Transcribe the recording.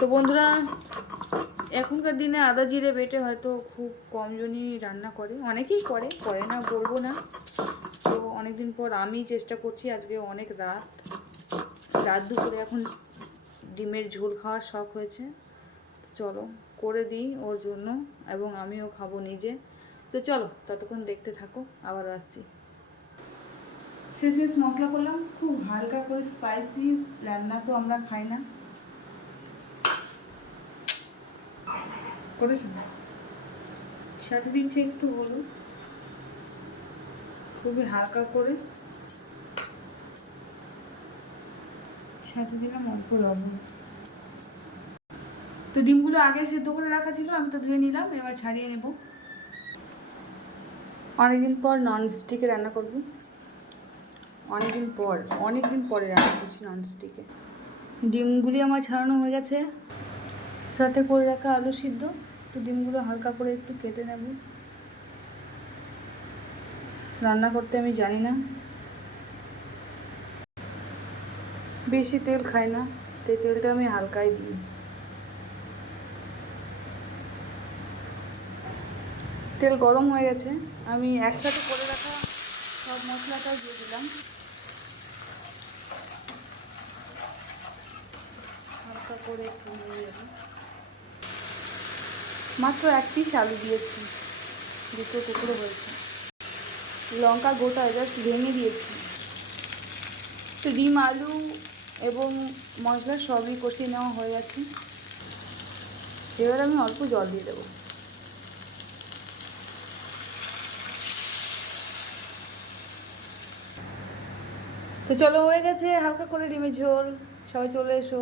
তো বন্ধুরা, এখনকার দিনে আদা জিরে বেটে হয়তো খুব কমজনই রান্না করে। অনেকেই করে করে না, বলব না। তো অনেকদিন পর আমি চেষ্টা করছি, আজকে অনেক রাত। রাত দুপুরে এখন ডিমের ঝোল খাওয়ার শখ হয়েছে। চলো, করে দিই ওর জন্য এবং আমিও খাব নিজে। তো চলো, ততক্ষণ দেখতে থাকো, আবার আসছি। শেষমেশ মশলা করলাম, খুব হালকা করে স্পাইসি রান্না তো আমরা খাই না। করেছ? সাথে দিচ্ছি একটু হলুদ খুবই হালকা করে। সাথে দিলাম অল্প লবণ। তো ডিমগুলো আগে সেদ্ধ করে রাখা ছিল, আমি তো ধুয়ে নিলাম, এবার ছাড়িয়ে নেব। অনেকদিন পর ননস্টিকে রান্না করব। অনেকদিন পর, অনেকদিন পরে রান্না করছি ননস্টিকে ডিমগুলি আমার ছাড়ানো হয়ে গেছে। সাথে করে রাখা আলু সিদ্ধ। তো ডিমগুলো হালকা করে একটু কেটে নেব। রান্না করতে আমি জানি না। বেশি তেল খাই না, তাই তেলটা আমি হালকাই দিই। তেল গরম হয়ে গেছে, আমি একসাথে করে রাখা সব মশলাটাও দিয়ে দিলাম। হালকা করে একটু নিয়ে মাত্র এক পিস আলু দিয়েছি। দুটো টুকরো হয়েছে। লঙ্কা গোটা জাস্ট ভেঙে দিয়েছি। তো ডিম, আলু এবং মশলা সবই কষিয়ে নেওয়া হয়ে গেছে। এবার আমি অল্প জল দিয়ে দেবো। তো চলো হয়ে গেছে, হালকা করে ডিমের ঝোল। সবাই চলে এসো।